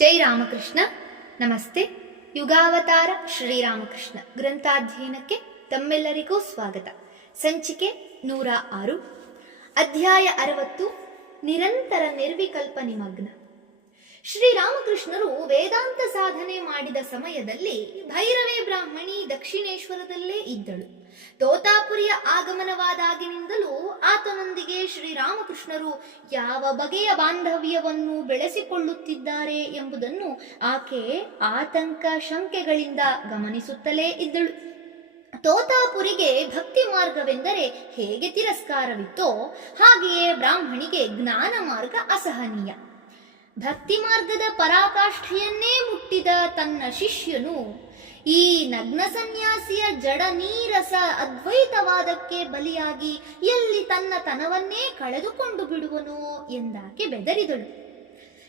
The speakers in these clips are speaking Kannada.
ಜೈ ರಾಮಕೃಷ್ಣ. ನಮಸ್ತೆ. ಯುಗಾವತಾರ ಶ್ರೀರಾಮಕೃಷ್ಣ ಗ್ರಂಥಾಧ್ಯಯನಕ್ಕೆ ತಮ್ಮೆಲ್ಲರಿಗೂ ಸ್ವಾಗತ. ಸಂಚಿಕೆ ನೂರ ಆರು. ಅಧ್ಯಾಯ ಅರವತ್ತು. ನಿರಂತರ ನಿರ್ವಿಕಲ್ಪ ನಿಮಗ್ನ. ಶ್ರೀರಾಮಕೃಷ್ಣರು ವೇದಾಂತ ಸಾಧನೆ ಮಾಡಿದ ಸಮಯದಲ್ಲಿ ಭೈರವೇ ಬ್ರಾಹ್ಮಣಿ ದಕ್ಷಿಣೇಶ್ವರದಲ್ಲೇ ಇದ್ದಳು. ತೋತಾಪುರಿಯ ಆಗಮನವಾದಾಗಿನಿಂದಲೂ ಆತನೊಂದಿಗೆ ಶ್ರೀರಾಮಕೃಷ್ಣರು ಯಾವ ಬಗೆಯ ಬಾಂಧವ್ಯವನ್ನು ಬೆಳೆಸಿಕೊಳ್ಳುತ್ತಿದ್ದಾರೆ ಎಂಬುದನ್ನು ಆಕೆ ಆತಂಕ ಶಂಕೆಗಳಿಂದ ಗಮನಿಸುತ್ತಲೇ ಇದ್ದಳು. ತೋತಾಪುರಿಗೆ ಭಕ್ತಿ ಮಾರ್ಗವೆಂದರೆ ಹೇಗೆ ತಿರಸ್ಕಾರವಿತ್ತೋ ಹಾಗೆಯೇ ಬ್ರಾಹ್ಮಣಿಗೆ ಜ್ಞಾನ ಮಾರ್ಗ ಅಸಹನೀಯ. ಭಕ್ತಿ ಮಾರ್ಗದ ಪರಾಕಾಷ್ಠೆಯನ್ನೇ ಮುಟ್ಟಿದ ತನ್ನ ಶಿಷ್ಯನು, ಈ ನಗ್ನ ಸನ್ಯಾಸಿಯ ಜಡ ನೀರಸ ಅದ್ವೈತವಾದಕ್ಕೆ ಬಲಿಯಾಗಿ ಎಲ್ಲಿ ತನ್ನ ತನವನ್ನೇ ಕಳೆದುಕೊಂಡು ಬಿಡುವನು ಎಂದಾಕೆ ಬೆದರಿದಳು.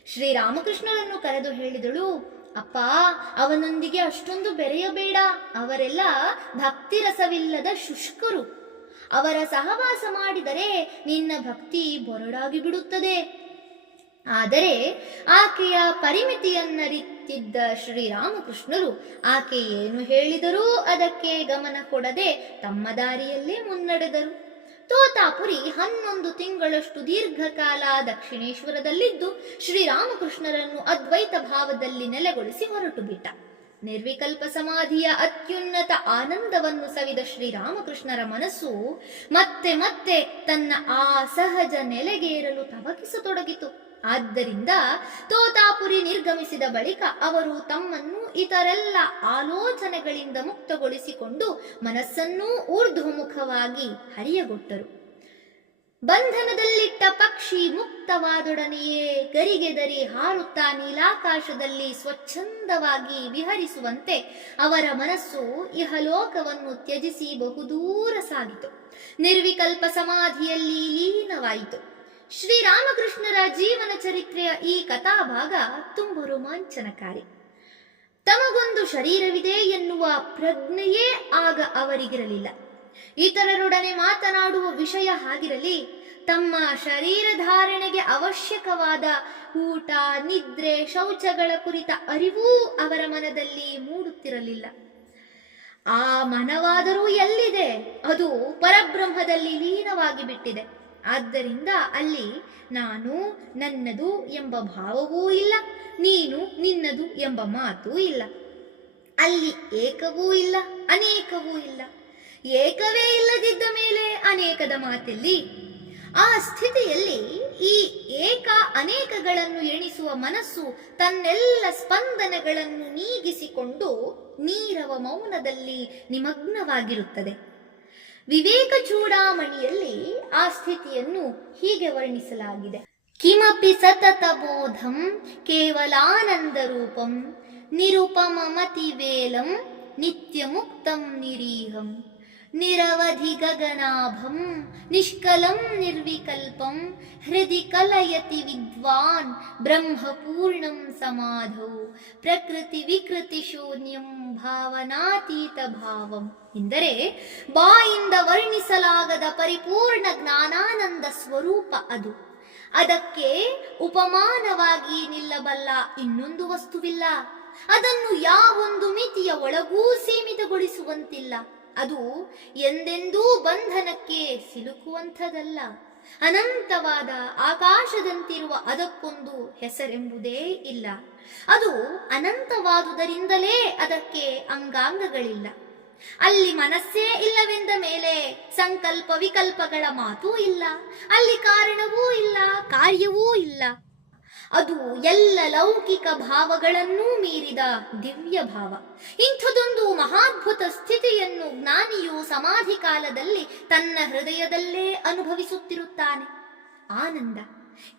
ಶ್ರೀರಾಮಕೃಷ್ಣರನ್ನು ಕರೆದು ಹೇಳಿದಳು, ಅಪ್ಪ, ಅವನೊಂದಿಗೆ ಅಷ್ಟೊಂದು ಬೆರೆಯಬೇಡ, ಅವರೆಲ್ಲ ಭಕ್ತಿ ರಸವಿಲ್ಲದ ಶುಷ್ಕರು. ಅವರ ಸಹವಾಸ ಮಾಡಿದರೆ ನಿನ್ನ ಭಕ್ತಿ ಬೊರಡಾಗಿ ಬಿಡುತ್ತದೆ ಆದರೆ ಆಕೆಯ ಪರಿಮಿತಿಯನ್ನರಿತಿದ್ದ ಶ್ರೀರಾಮಕೃಷ್ಣರು ಆಕೆ ಏನು ಹೇಳಿದರೂ ಅದಕ್ಕೆ ಗಮನ ಕೊಡದೆ ತಮ್ಮ ದಾರಿಯಲ್ಲೇ ಮುನ್ನಡೆದರು. ತೋತಾಪುರಿ ಹನ್ನೊಂದು ತಿಂಗಳಷ್ಟು ದೀರ್ಘಕಾಲ ದಕ್ಷಿಣೇಶ್ವರದಲ್ಲಿದ್ದು ಶ್ರೀರಾಮಕೃಷ್ಣರನ್ನು ಅದ್ವೈತ ಭಾವದಲ್ಲಿ ನೆಲೆಗೊಳಿಸಿ ಹೊರಟು ಬಿಟ್ಟ ನಿರ್ವಿಕಲ್ಪ ಸಮಾಧಿಯ ಅತ್ಯುನ್ನತ ಆನಂದವನ್ನು ಸವಿದ ಶ್ರೀರಾಮಕೃಷ್ಣರ ಮನಸ್ಸು ಮತ್ತೆ ಮತ್ತೆ ತನ್ನ ಆ ಸಹಜ ನೆಲೆಗೇರಲು ತವಕಿಸತೊಡಗಿತು. ಆದ್ದರಿಂದ ತೋತಾಪುರಿ ನಿರ್ಗಮಿಸಿದ ಬಳಿಕ ಅವರು ತಮ್ಮನ್ನು ಇತರೆಲ್ಲ ಆಲೋಚನೆಗಳಿಂದ ಮುಕ್ತಗೊಳಿಸಿಕೊಂಡು ಮನಸ್ಸನ್ನೂ ಊರ್ಧ್ವಮುಖವಾಗಿ ಹರಿಯಗೊಟ್ಟರು. ಬಂಧನದಲ್ಲಿಟ್ಟ ಪಕ್ಷಿ ಮುಕ್ತವಾದೊಡನೆಯೇ ಗರಿಗೆದರಿ ಹಾರುತ್ತಾ ನೀಲಾಕಾಶದಲ್ಲಿ ಸ್ವಚ್ಛಂದವಾಗಿ ವಿಹರಿಸುವಂತೆ ಅವರ ಮನಸ್ಸು ಇಹಲೋಕವನ್ನು ತ್ಯಜಿಸಿ ಬಹುದೂರ ಸಾಗಿತು. ನಿರ್ವಿಕಲ್ಪ ಸಮಾಧಿಯಲ್ಲಿ ಲೀನವಾಯಿತು. ಶ್ರೀರಾಮಕೃಷ್ಣರ ಜೀವನ ಚರಿತ್ರೆಯ ಈ ಕಥಾಭಾಗ ತುಂಬ ರೋಮಾಂಚನಕಾರಿ. ತಮಗೊಂದು ಶರೀರವಿದೆ ಎನ್ನುವ ಪ್ರಜ್ಞೆಯೇ ಆಗ ಅವರಿಗಿರಲಿಲ್ಲ. ಇತರರೊಡನೆ ಮಾತನಾಡುವ ವಿಷಯ ಹಾಗಿರಲಿ, ತಮ್ಮ ಶರೀರ ಧಾರಣೆಗೆ ಅವಶ್ಯಕವಾದ ಊಟ, ನಿದ್ರೆ, ಶೌಚಗಳ ಕುರಿತ ಅರಿವೂ ಅವರ ಮನದಲ್ಲಿ ಮೂಡುತ್ತಿರಲಿಲ್ಲ. ಆ ಮನವಾದರೂ ಎಲ್ಲಿದೆ? ಅದು ಪರಬ್ರಹ್ಮದಲ್ಲಿ ಲೀನವಾಗಿ ಬಿಟ್ಟಿದೆ. ಆದ್ದರಿಂದ ಅಲ್ಲಿ ನಾನು ನನ್ನದು ಎಂಬ ಭಾವವೂ ಇಲ್ಲ, ನೀನು ನಿನ್ನದು ಎಂಬ ಮಾತೂ ಇಲ್ಲ. ಅಲ್ಲಿ ಏಕವೂ ಇಲ್ಲ, ಅನೇಕವೂ ಇಲ್ಲ. ಏಕವೇ ಇಲ್ಲದಿದ್ದ ಮೇಲೆ ಅನೇಕದ ಮಾತಿಲ್ಲಿ. ಆ ಸ್ಥಿತಿಯಲ್ಲಿ ಈ ಏಕ ಅನೇಕಗಳನ್ನು ಎಣಿಸುವ ಮನಸ್ಸು ತನ್ನೆಲ್ಲ ಸ್ಪಂದನಗಳನ್ನು ನೀಗಿಸಿಕೊಂಡು ನೀರವ ಮೌನದಲ್ಲಿ ನಿಮಗ್ನವಾಗಿರುತ್ತದೆ. ವಿವೇಕ ಚೂಡಾಮಣಿಯಲ್ಲಿ ಆ ಸ್ಥಿತಿಯನ್ನು ಹೀಗೆ ವರ್ಣಿಸಲಾಗಿದೆ. ಕಿಮಪಿ ಸತತ ಬೋಧಂ ಕೇವಲಾನಂದ ರೂಪಂ ನಿರುಪಮ ಮತಿವೇಲಂ ನಿತ್ಯ ಮುಕ್ತಂ ನಿರೀಹಂ ನಿರವಧಿ ಗಗನಾಭಂ ನಿಷ್ಕಲಂ ನಿರ್ವಿಕಲ್ಪಂ ಹೃದಿ ಕಲಯತಿ ವಿದ್ವಾನ್ ಬ್ರಹ್ಮಪೂರ್ಣಂ ಸಮಾಧೌ ಪ್ರಕೃತಿ ವಿಕೃತಿ ಶೂನ್ಯಂ ಭಾವನಾತೀತ ಭಾವಂ ಎಂದರೆ ಬಾಯಿಂದ ವರ್ಣಿಸಲಾಗದ ಪರಿಪೂರ್ಣ ಜ್ಞಾನಾನಂದ ಸ್ವರೂಪ ಅದು। ಅದಕ್ಕೆ ಉಪಮಾನವಾಗಿ ನಿಲ್ಲಬಲ್ಲ ಇನ್ನೊಂದು ವಸ್ತುವಿಲ್ಲ। ಅದನ್ನು ಯಾವೊಂದು ಮಿತಿಯ ಒಳಗೂ ಸೀಮಿತಗೊಳಿಸುವಂತಿಲ್ಲ। ಅದು ಎಂದೆಂದೂ ಬಂಧನಕ್ಕೆ ಸಿಲುಕುವಂಥದಲ್ಲ. ಅನಂತವಾದ ಆಕಾಶದಂತಿರುವ ಅದಕ್ಕೊಂದು ಹೆಸರೆಂಬುದೇ ಇಲ್ಲ. ಅದು ಅನಂತವಾದುದರಿಂದಲೇ ಅದಕ್ಕೆ ಅಂಗಾಂಗಗಳಿಲ್ಲ. ಅಲ್ಲಿ ಮನಸ್ಸೇ ಇಲ್ಲವೆಂದ ಮೇಲೆ ಸಂಕಲ್ಪ ವಿಕಲ್ಪಗಳ ಮಾತೂ ಇಲ್ಲ. ಅಲ್ಲಿ ಕಾರಣವೂ ಇಲ್ಲ, ಕಾರ್ಯವೂ ಇಲ್ಲ. ಅದು ಎಲ್ಲ ಲೌಕಿಕ ಭಾವಗಳನ್ನೂ ಮೀರಿದ ದಿವ್ಯ ಭಾವ ಇಂಥದೊಂದು ಮಹಾದ್ಭುತ ಸ್ಥಿತಿಯನ್ನು ಸಮಾಧಿ ಕಾಲದಲ್ಲಿ ತನ್ನ ಹೃದಯದಲ್ಲೇ ಅನುಭವಿಸುತ್ತಿರುತ್ತಾನೆ. ಆನಂದ,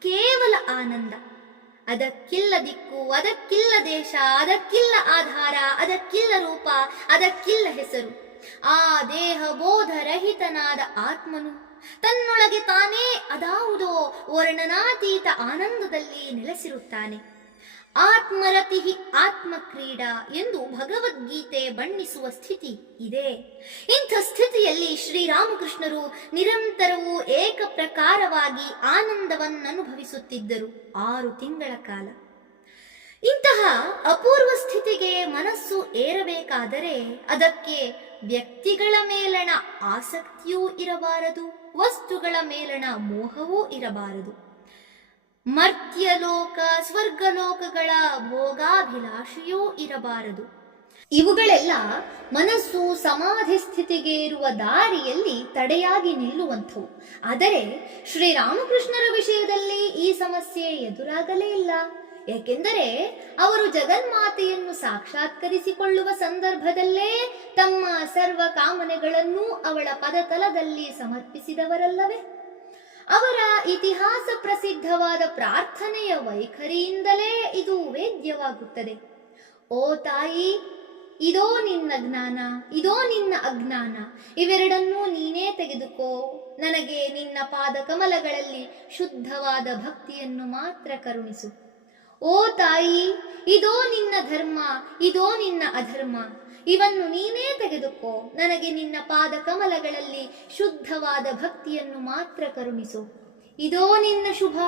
ಕೇವಲ ಆನಂದ. ಅದಕ್ಕಿಲ್ಲ ದಿಕ್ಕು ಅದಕ್ಕಿಲ್ಲ ದೇಶ, ಅದಕ್ಕಿಲ್ಲ ಆಧಾರ, ಅದಕ್ಕಿಲ್ಲ ರೂಪ, ಅದಕ್ಕಿಲ್ಲ ಹೆಸರು. ಆ ದೇಹ ಬೋಧರಹಿತನಾದ ಆತ್ಮನು ತನ್ನೊಳಗೆ ತಾನೇ ಅದಾವುದೋ ವರ್ಣನಾತೀತ ಆನಂದದಲ್ಲಿ ನೆಲೆಸಿರುತ್ತಾನೆ. ಆತ್ಮರತಿ ಆತ್ಮಕ್ರೀಡಾ ಎಂದು ಭಗವದ್ಗೀತೆ ಬಣ್ಣಿಸುವ ಸ್ಥಿತಿ ಇದೆ. ಇಂಥ ಸ್ಥಿತಿಯಲ್ಲಿ ಶ್ರೀರಾಮಕೃಷ್ಣರು ನಿರಂತರವೂ ಏಕ ಪ್ರಕಾರವಾಗಿ ಆನಂದವನ್ನನುಭವಿಸುತ್ತಿದ್ದರು ಆರು ತಿಂಗಳ ಕಾಲ. ಇಂತಹ ಅಪೂರ್ವ ಸ್ಥಿತಿಗೆ ಮನಸ್ಸು ಏರಬೇಕಾದರೆ ಅದಕ್ಕೆ ವ್ಯಕ್ತಿಗಳ ಮೇಲಣ ಆಸಕ್ತಿಯೂ ಇರಬಾರದು, ವಸ್ತುಗಳ ಮೇಲಣ ಮೋಹವೂ ಇರಬಾರದು. ಮರ್ತ್ಯಲೋಕ, ಸ್ವರ್ಗಲೋಕಗಳ ಭೋಗಾಭಿಲಾಷೆಯೂ ಇರಬಾರದು. ಇವುಗಳೆಲ್ಲ ಮನಸ್ಸು ಸಮಾಧಿ ಸ್ಥಿತಿಗೆ ಇರುವ ದಾರಿಯಲ್ಲಿ ತಡೆಯಾಗಿ ನಿಲ್ಲುವಂಥವು. ಆದರೆ ಶ್ರೀರಾಮಕೃಷ್ಣರ ವಿಷಯದಲ್ಲಿ ಈ ಸಮಸ್ಯೆ ಎದುರಾಗಲೇ ಇಲ್ಲ. ಏಕೆಂದರೆ ಅವರು ಜಗನ್ಮಾತೆಯನ್ನು ಸಾಕ್ಷಾತ್ಕರಿಸಿಕೊಳ್ಳುವ ಸಂದರ್ಭದಲ್ಲೇ ತಮ್ಮ ಸರ್ವ ಕಾಮನೆಗಳನ್ನು ಅವಳ ಪದತಲದಲ್ಲಿ ಸಮರ್ಪಿಸಿದವರಲ್ಲವೇ? ಅವರ ಇತಿಹಾಸ ಪ್ರಸಿದ್ಧವಾದ ಪ್ರಾರ್ಥನೆಯ ವೈಖರಿಯಿಂದಲೇ ಇದು ವೇದ್ಯವಾಗುತ್ತದೆ. ಓ ತಾಯಿ, ಇದೋ ನಿನ್ನ ಜ್ಞಾನ, ಇದೋ ನಿನ್ನ ಅಜ್ಞಾನ, ಇವೆರಡನ್ನೂ ನೀನೇ ತೆಗೆದುಕೋ. ನನಗೆ ನಿನ್ನ ಪಾದ ಕಮಲಗಳಲ್ಲಿ ಶುದ್ಧವಾದ ಭಕ್ತಿಯನ್ನು ಮಾತ್ರ ಕರುಣಿಸು. ಓ ತಾಯಿ, ಇದೋ ನಿನ್ನ ಧರ್ಮ, ಇದೋ ನಿನ್ನ ಅಧರ್ಮ, ಇವನ್ನು ನೀನೇ ತೆಗೆದುಕೋ. ನನಗೆ ನಿನ್ನ ಪಾದ ಕಮಲಗಳಲ್ಲಿ ಶುದ್ಧವಾದ ಭಕ್ತಿಯನ್ನು ಮಾತ್ರ ಕರುಣಿಸು. ಇದೋ ನಿನ್ನ ಶುಭ,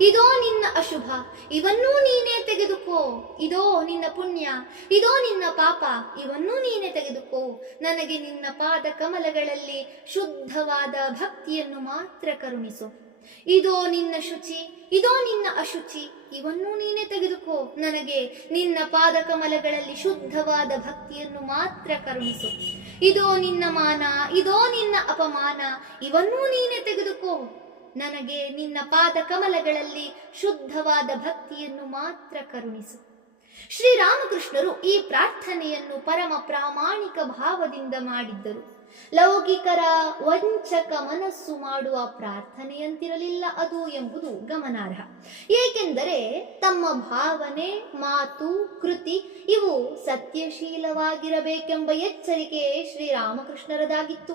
ಇದೋ ನಿನ್ನ ಅಶುಭ, ಇವನ್ನೂ ನೀನೇ ತೆಗೆದುಕೋ. ಇದೋ ನಿನ್ನ ಪುಣ್ಯ, ಇದೋ ನಿನ್ನ ಪಾಪ, ಇವನ್ನೂ ನೀನೇ ತೆಗೆದುಕೋ. ನನಗೆ ನಿನ್ನ ಪಾದ ಕಮಲಗಳಲ್ಲಿ ಶುದ್ಧವಾದ ಭಕ್ತಿಯನ್ನು ಮಾತ್ರ ಕರುಣಿಸು. ಇದೋ ನಿನ್ನ ಶುಚಿ, ಇದೋ ನಿನ್ನ ಅಶುಚಿ, ಇವನ್ನೂ ನೀನೇ ತೆಗೆದುಕೋ. ನನಗೆ ನಿನ್ನ ಪಾದ ಕಮಲಗಳಲ್ಲಿ ಶುದ್ಧವಾದ ಭಕ್ತಿಯನ್ನು ಮಾತ್ರ ಕರುಣಿಸು. ಇದೋ ನಿನ್ನ ಮಾನ, ಇದೋ ನಿನ್ನ ಅಪಮಾನ, ಇವನ್ನೂ ನೀನೇ ತೆಗೆದುಕೋ. ನನಗೆ ನಿನ್ನ ಪಾದ ಕಮಲಗಳಲ್ಲಿ ಶುದ್ಧವಾದ ಭಕ್ತಿಯನ್ನು ಮಾತ್ರ ಕರುಣಿಸು. ಶ್ರೀರಾಮಕೃಷ್ಣರು ಈ ಪ್ರಾರ್ಥನೆಯನ್ನು ಪರಮ ಪ್ರಾಮಾಣಿಕ ಭಾವದಿಂದ ಮಾಡಿದ್ದರು. ಲೌಕಿಕರ ವಂಚಕ ಮನಸ್ಸು ಮಾಡುವ ಪ್ರಾರ್ಥನೆಯಂತಿರಲಿಲ್ಲ ಅದು ಎಂಬುದು ಗಮನಾರ್ಹ. ಏಕೆಂದರೆ ತಮ್ಮ ಭಾವನೆ, ಮಾತು, ಕೃತಿ ಇವು ಸತ್ಯಶೀಲವಾಗಿರಬೇಕೆಂಬ ಎಚ್ಚರಿಕೆ ಶ್ರೀರಾಮಕೃಷ್ಣರದಾಗಿತ್ತು.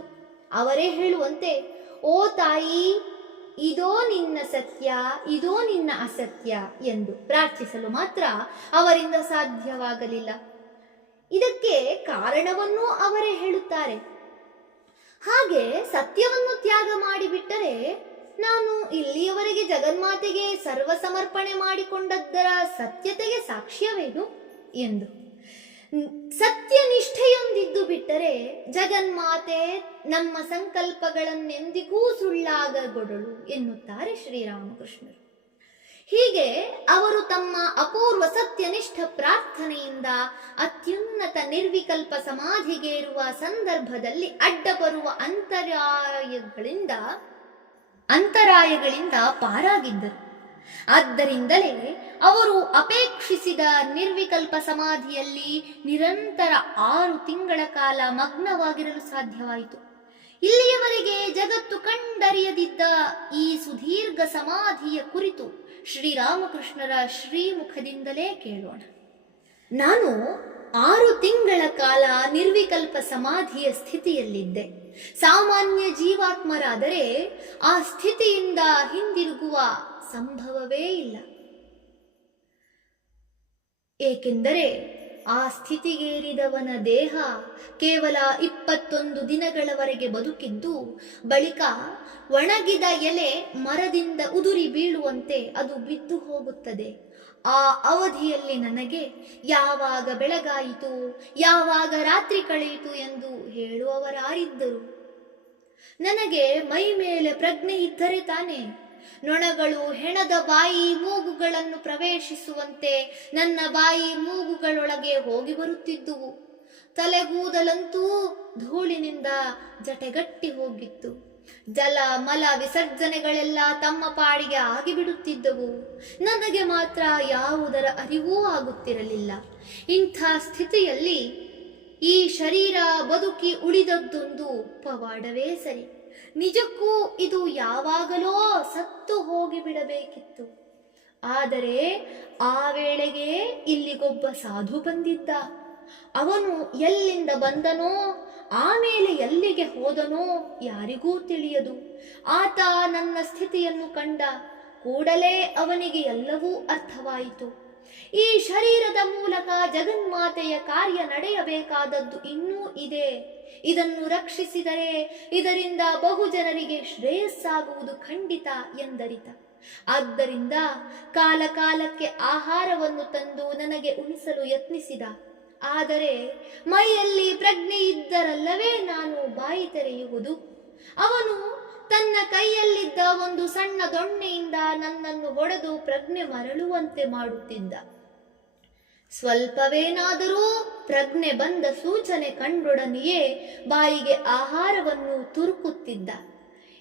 ಅವರೇ ಹೇಳುವಂತೆ, ಓ ತಾಯಿ ಇದೋ ನಿನ್ನ ಸತ್ಯ, ಇದೋ ನಿನ್ನ ಅಸತ್ಯ ಎಂದು ಪ್ರಾರ್ಥಿಸಲು ಮಾತ್ರ ಅವರಿಂದ ಸಾಧ್ಯವಾಗಲಿಲ್ಲ. ಇದಕ್ಕೆ ಕಾರಣವನ್ನೂ ಅವರೇ ಹೇಳುತ್ತಾರೆ. ಹಾಗೆ ಸತ್ಯವನ್ನು ತ್ಯಾಗ ಮಾಡಿಬಿಟ್ಟರೆ ನಾನು ಇಲ್ಲಿಯವರೆಗೆ ಜಗನ್ಮಾತೆಗೆ ಸರ್ವ ಸಮರ್ಪಣೆ ಮಾಡಿಕೊಂಡದ್ದರ ಸತ್ಯತೆಗೆ ಸಾಕ್ಷ್ಯವೇನು? ಎಂದು ಸತ್ಯನಿಷ್ಠೆಯೊಂದಿದ್ದು ಬಿಟ್ಟರೆ ಜಗನ್ಮಾತೆ ನಮ್ಮ ಸಂಕಲ್ಪಗಳನ್ನೆಂದಿಗೂ ಸುಳ್ಳಾಗಗೊಡಳು ಎನ್ನುತ್ತಾರೆ ಶ್ರೀರಾಮಕೃಷ್ಣರು. ಹೀಗೆ ಅವರು ತಮ್ಮ ಅಪೂರ್ವ ಸತ್ಯನಿಷ್ಠ ಪ್ರಾರ್ಥನೆಯಿಂದ ಅತ್ಯುನ್ನತ ನಿರ್ವಿಕಲ್ಪ ಸಮಾಧಿಗೇರುವ ಸಂದರ್ಭದಲ್ಲಿ ಅಡ್ಡ ಬರುವ ಅಂತರಾಯಗಳಿಂದ ಅಂತರಾಯಗಳಿಂದ ಪಾರಾಗಿದ್ದರು. ಆದ್ದರಿಂದಲೇ ಅವರು ಅಪೇಕ್ಷಿಸಿದ ನಿರ್ವಿಕಲ್ಪ ಸಮಾಧಿಯಲ್ಲಿ ನಿರಂತರ ಆರು ತಿಂಗಳ ಕಾಲ ಮಗ್ನವಾಗಿರಲು ಸಾಧ್ಯವಾಯಿತು. ಇಲ್ಲಿಯವರೆಗೆ ಜಗತ್ತು ಕಂಡರಿಯದಿದ್ದ ಈ ಸುದೀರ್ಘ ಸಮಾಧಿಯ ಕುರಿತು ಶ್ರೀರಾಮಕೃಷ್ಣರ ಶ್ರೀಮುಖದಿಂದಲೇ ಕೇಳೋಣ. ನಾನು ಆರು ತಿಂಗಳ ಕಾಲ ನಿರ್ವಿಕಲ್ಪ ಸಮಾಧಿಯ ಸ್ಥಿತಿಯಲ್ಲಿದ್ದೆ. ಸಾಮಾನ್ಯ ಜೀವಾತ್ಮರಾದರೆ ಆ ಸ್ಥಿತಿಯಿಂದ ಹಿಂದಿರುಗುವ ಸಂಭವವೇ ಇಲ್ಲ. ಏಕೆಂದರೆ ಆ ಸ್ಥಿತಿಗೇರಿದವನ ದೇಹ ಕೇವಲ ಇಪ್ಪತ್ತೊಂದು ದಿನಗಳವರೆಗೆ ಬದುಕಿದ್ದು, ಬಳಿಕ ಒಣಗಿದ ಎಲೆ ಮರದಿಂದ ಉದುರಿ ಬೀಳುವಂತೆ ಅದು ಬಿದ್ದು ಹೋಗುತ್ತದೆ. ಆ ಅವಧಿಯಲ್ಲಿ ನನಗೆ ಯಾವಾಗ ಬೆಳಗಾಯಿತು, ಯಾವಾಗ ರಾತ್ರಿ ಕಳೆಯಿತು ಎಂದು ಹೇಳುವವರಾರಿದ್ದರು. ನನಗೆ ಮೈ ಮೇಲೆ ಪ್ರಜ್ಞೆ ಇದ್ದರೆ ತಾನೇ ನೊಣಗಳು ಹೆಣದ ಬಾಯಿ ಮೂಗುಗಳನ್ನು ಪ್ರವೇಶಿಸುವಂತೆ ನನ್ನ ಬಾಯಿ ಮೂಗುಗಳೊಳಗೆ ಹೋಗಿ ಬರುತ್ತಿದ್ದುವು. ತಲೆಗೂದಲಂತೂ ಧೂಳಿನಿಂದ ಜಟೆಗಟ್ಟಿ ಹೋಗಿತ್ತು. ಜಲ, ಮಲ, ವಿಸರ್ಜನೆಗಳೆಲ್ಲ ತಮ್ಮ ಪಾಡಿಗೆ ಆಗಿಬಿಡುತ್ತಿದ್ದವು. ನನಗೆ ಮಾತ್ರ ಯಾವುದರ ಅರಿವೂ ಆಗುತ್ತಿರಲಿಲ್ಲ. ಇಂಥ ಸ್ಥಿತಿಯಲ್ಲಿ ಈ ಶರೀರ ಬದುಕಿ ಉಳಿದದ್ದೊಂದು ಪವಾಡವೇ ಸರಿ. ನಿಜಕ್ಕೂ ಇದು ಯಾವಾಗಲೋ ಸತ್ತು ಹೋಗಿ ಬಿಡಬೇಕಿತ್ತು. ಆದರೆ ಆ ವೇಳೆಗೆ ಇಲ್ಲಿಗೊಬ್ಬ ಸಾಧು ಬಂದಿದ್ದ. ಅವನು ಎಲ್ಲಿಂದ ಬಂದನೋ ಆಮೇಲೆ ಎಲ್ಲಿಗೆ ಹೋದನೋ ಯಾರಿಗೂ ತಿಳಿಯದು. ಆತ ನನ್ನ ಸ್ಥಿತಿಯನ್ನು ಕಂಡ ಕೂಡಲೇ ಅವನಿಗೆ ಎಲ್ಲವೂ ಅರ್ಥವಾಯಿತು. ಈ ಶರೀರದ ಮೂಲಕ ಜಗನ್ಮಾತೆಯ ಕಾರ್ಯ ನಡೆಯಬೇಕಾದದ್ದು ಇನ್ನೂ ಇದೆ. ಇದನ್ನು ರಕ್ಷಿಸಿದರೆ ಇದರಿಂದ ಬಹು ಜನರಿಗೆ ಶ್ರೇಯಸ್ಸಾಗುವುದು ಖಂಡಿತ ಎಂದರಿತ. ಆದ್ದರಿಂದ ಕಾಲಕಾಲಕ್ಕೆ ಆಹಾರವನ್ನು ತಂದು ನನಗೆ ಉಣಿಸಲು ಯತ್ನಿಸಿದ. ಆದರೆ ಮೈಯಲ್ಲಿ ಪ್ರಜ್ಞೆ ಇದ್ದರಲ್ಲವೇ ನಾನು ಬಾಯಿ ತೆರೆಯುವುದು. ಅವನು ತನ್ನ ಕೈಯಲ್ಲಿದ್ದ ಒಂದು ಸಣ್ಣ ದೊಣ್ಣೆಯಿಂದ ನನ್ನನ್ನು ಹೊಡೆದು ಪ್ರಜ್ಞೆ ಮರಳುವಂತೆ ಮಾಡುತ್ತಿದ್ದ. ಸ್ವಲ್ಪವೇನಾದರೂ ಪ್ರಜ್ಞೆ ಬಂದ ಸೂಚನೆ ಕಂಡೊಡನೆಯೇ ಬಾಯಿಗೆ ಆಹಾರವನ್ನು ತುರುಕುತ್ತಿದ್ದ.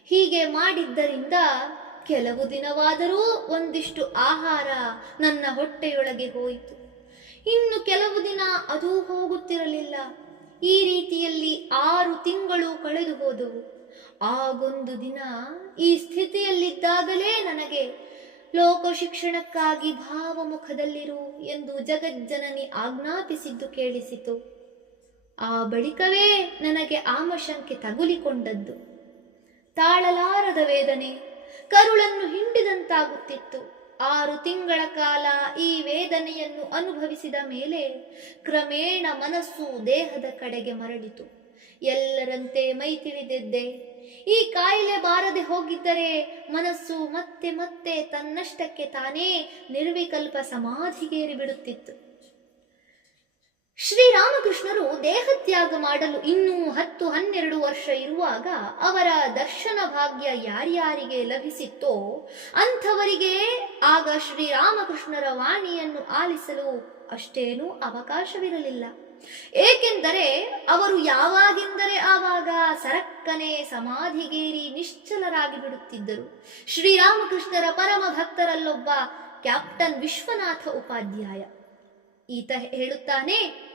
ಹೀಗೆ ಮಾಡಿದ್ದರಿಂದ ಕೆಲವು ದಿನವಾದರೂ ಒಂದಿಷ್ಟು ಆಹಾರ ನನ್ನ ಹೊಟ್ಟೆಯೊಳಗೆ ಹೋಯಿತು. ಇನ್ನು ಕೆಲವು ದಿನ ಅದೂ ಹೋಗುತ್ತಿರಲಿಲ್ಲ. ಈ ರೀತಿಯಲ್ಲಿ ಆರು ತಿಂಗಳು ಕಳೆದು ಹೋದವು ಆಗೊಂದು ದಿನ ಈ ಸ್ಥಿತಿಯಲ್ಲಿದ್ದಾಗಲೇ ನನಗೆ ಲೋಕ ಶಿಕ್ಷಣಕ್ಕಾಗಿ ಭಾವಮುಖದಲ್ಲಿರು ಎಂದು ಜಗಜ್ಜನನಿ ಆಜ್ಞಾಪಿಸಿದ್ದು ಕೇಳಿಸಿತು. ಆ ಬಳಿಕವೇ ನನಗೆ ಆಮಶಂಕೆ ತಗುಲಿಕೊಂಡದ್ದು. ತಾಳಲಾರದ ವೇದನೆ ಕರುಳನ್ನು ಹಿಂಡಿದಂತಾಗುತ್ತಿತ್ತು. ಆರು ತಿಂಗಳ ಕಾಲ ಈ ವೇದನೆಯನ್ನು ಅನುಭವಿಸಿದ ಮೇಲೆ ಕ್ರಮೇಣ ಮನಸ್ಸು ದೇಹದ ಕಡೆಗೆ ಮರಳಿತು. ಎಲ್ಲರಂತೆ ಮೈ ತಿಳಿದಿದ್ದೆ. ಈ ಕಾಯಿಲೆ ಬಾರದೆ ಹೋಗಿದ್ದರೆ ಮನಸ್ಸು ಮತ್ತೆ ಮತ್ತೆ ತನ್ನಷ್ಟಕ್ಕೆ ತಾನೇ ನಿರ್ವಿಕಲ್ಪ ಸಮಾಧಿಗೇರಿ ಬಿಡುತ್ತಿತ್ತು ಶ್ರೀರಾಮಕೃಷ್ಣರು ದೇಹತ್ಯಾಗ ಮಾಡಲು ಇನ್ನೂ ಹತ್ತು ಹನ್ನೆರಡು ವರ್ಷ ಇರುವಾಗ ಅವರ ದರ್ಶನ ಭಾಗ್ಯ ಯಾರ್ಯಾರಿಗೆ ಲಭಿಸಿತ್ತೋ ಅಂಥವರಿಗೆ ಆಗ ಶ್ರೀರಾಮಕೃಷ್ಣರ ವಾಣಿಯನ್ನು ಆಲಿಸಲು ಅಷ್ಟೇನೂ ಅವಕಾಶವಿರಲಿಲ್ಲ. ಏಕೆಂದರೆ ಅವರು ಯಾವಾಗಿಂದರೆ ಆವಾಗ ಸರಕ್ಕನೆ ಸಮಾಧಿಗೇರಿ ನಿಶ್ಚಲರಾಗಿ ಬಿಡುತ್ತಿದ್ದರು ಶ್ರೀರಾಮಕೃಷ್ಣರ ಪರಮ ಭಕ್ತರಲ್ಲೊಬ್ಬ ಕ್ಯಾಪ್ಟನ್ ವಿಶ್ವನಾಥ ಉಪಾಧ್ಯಾಯ. ಈತ ಹೇಳುತ್ತಾನೆ,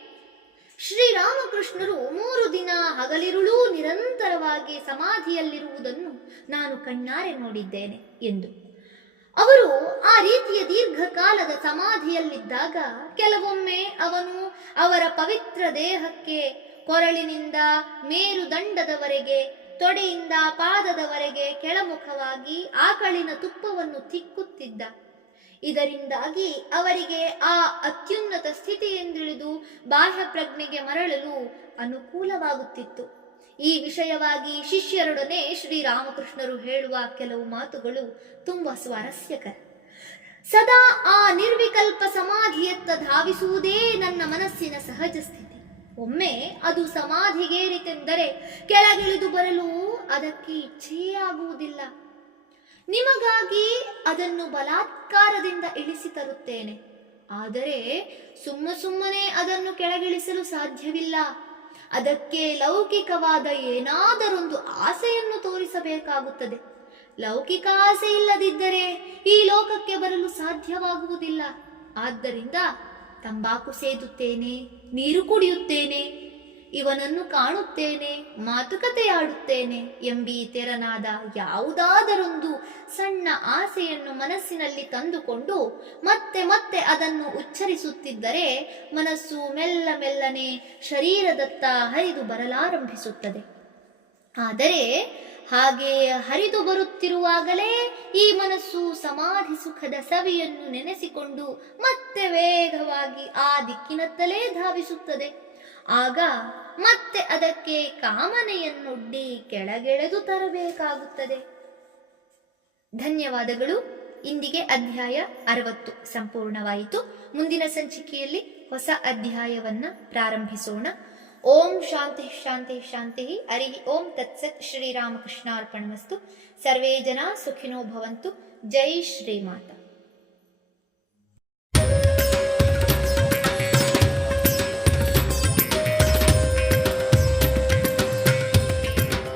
ಶ್ರೀರಾಮಕೃಷ್ಣರು ಮೂರು ದಿನ ಹಗಲಿರುಳೂ ನಿರಂತರವಾಗಿ ಸಮಾಧಿಯಲ್ಲಿರುವುದನ್ನು ನಾನು ಕಣ್ಣಾರೆ ನೋಡಿದ್ದೇನೆ ಎಂದು. ಅವರು ಆ ರೀತಿಯ ದೀರ್ಘಕಾಲದ ಸಮಾಧಿಯಲ್ಲಿದ್ದಾಗ ಕೆಲವೊಮ್ಮೆ ಅವನು ಅವರ ಪವಿತ್ರ ದೇಹಕ್ಕೆ ಕೊರಳಿನಿಂದ ಮೇರುದಂಡದವರೆಗೆ ತೊಡೆಯಿಂದ ಪಾದದವರೆಗೆ ಕೆಳಮುಖವಾಗಿ ಆಕಳಿನ ತುಪ್ಪವನ್ನು ತಿಕ್ಕುತ್ತಿದ್ದ. ಇದರಿಂದಾಗಿ ಅವರಿಗೆ ಆ ಅತ್ಯುನ್ನತ ಸ್ಥಿತಿಯೆಂದಿಳಿದು ಬಾಹ್ಯ ಪ್ರಜ್ಞೆಗೆ ಮರಳಲು ಅನುಕೂಲವಾಗುತ್ತಿತ್ತು. ಈ ವಿಷಯವಾಗಿ ಶಿಷ್ಯರೊಡನೆ ಶ್ರೀರಾಮಕೃಷ್ಣರು ಹೇಳುವ ಕೆಲವು ಮಾತುಗಳು ತುಂಬಾ ಸ್ವಾರಸ್ಯಕರ. ಸದಾ ಆ ನಿರ್ವಿಕಲ್ಪ ಸಮಾಧಿಯತ್ತ ಧಾವಿಸುವುದೇ ನನ್ನ ಮನಸ್ಸಿನ ಸಹಜ ಸ್ಥಿತಿ. ಒಮ್ಮೆ ಅದು ಸಮಾಧಿಗೇರಿತೆಂದರೆ ಕೆಳಗಿಳಿದು ಬರಲು ಅದಕ್ಕೆ ಇಚ್ಛೆಯೇ ಆಗುವುದಿಲ್ಲ ನಿಮಗಾಗಿ ಅದನ್ನು ಬಲಾತ್ಕಾರದಿಂದ ಇಳಿಸಿ ತರುತ್ತೇನೆ. ಆದರೆ ಸುಮ್ಮ ಸುಮ್ಮನೆ ಅದನ್ನು ಕೆಳಗಿಳಿಸಲು ಸಾಧ್ಯವಿಲ್ಲ. ಅದಕ್ಕೆ ಲೌಕಿಕವಾದ ಏನಾದರೊಂದು ಆಸೆಯನ್ನು ತೋರಿಸಬೇಕಾಗುತ್ತದೆ. ಲೌಕಿಕ ಆಸೆ ಇಲ್ಲದಿದ್ದರೆ ಈ ಲೋಕಕ್ಕೆ ಬರಲು ಸಾಧ್ಯವಾಗುವುದಿಲ್ಲ. ಆದ್ದರಿಂದ ತಂಬಾಕು ಸೇದುತ್ತೇನೆ, ನೀರು ಕುಡಿಯುತ್ತೇನೆ, ಇವನನ್ನು ಕಾಣುತ್ತೇನೆ, ಮಾತುಕತೆಯಾಡುತ್ತೇನೆ ಎಂಬಿ ತೆರನಾದ ಯಾವುದಾದರೊಂದು ಸಣ್ಣ ಆಸೆಯನ್ನು ಮನಸ್ಸಿನಲ್ಲಿ ತಂದುಕೊಂಡು ಮತ್ತೆ ಮತ್ತೆ ಅದನ್ನು ಉಚ್ಚರಿಸುತ್ತಿದ್ದರೆ ಮನಸ್ಸು ಮೆಲ್ಲ ಮೆಲ್ಲನೆ ಶರೀರದತ್ತ ಹರಿದು ಬರಲಾರಂಭಿಸುತ್ತದೆ. ಆದರೆ ಹಾಗೆ ಹರಿದು ಬರುತ್ತಿರುವಾಗಲೇ ಈ ಮನಸ್ಸು ಸಮಾಧಿ ಸುಖದ ಸವಿಯನ್ನು ನೆನೆಸಿಕೊಂಡು ಮತ್ತೆ ವೇಗವಾಗಿ ಆ ದಿಕ್ಕಿನತ್ತಲೇ ಧಾವಿಸುತ್ತದೆ. ಆಗ ಮತ್ತೆ ಅದಕ್ಕೆ ಕಾಮನೆಯನ್ನೊಡ್ಡಿ ಕೆಳಗೆಳೆದು ತರಬೇಕಾಗುತ್ತದೆ. ಧನ್ಯವಾದಗಳು. ಇಂದಿಗೆ ಅಧ್ಯಾಯ ಅರವತ್ತು ಸಂಪೂರ್ಣವಾಯಿತು. ಮುಂದಿನ ಸಂಚಿಕೆಯಲ್ಲಿ ಹೊಸ ಅಧ್ಯಾಯವನ್ನ ಪ್ರಾರಂಭಿಸೋಣ. ಓಂ ಶಾಂತಿ ಶಾಂತಿ ಶಾಂತಿ ಹರಿ ಓಂ ತತ್ಸತ್ ಶ್ರೀರಾಮಕೃಷ್ಣಾರ್ಪಣಮಸ್ತು ಸರ್ವೇ ಜನ ಸುಖಿನೋ ಭವಂತು. ಜೈ ಶ್ರೀಮಾತ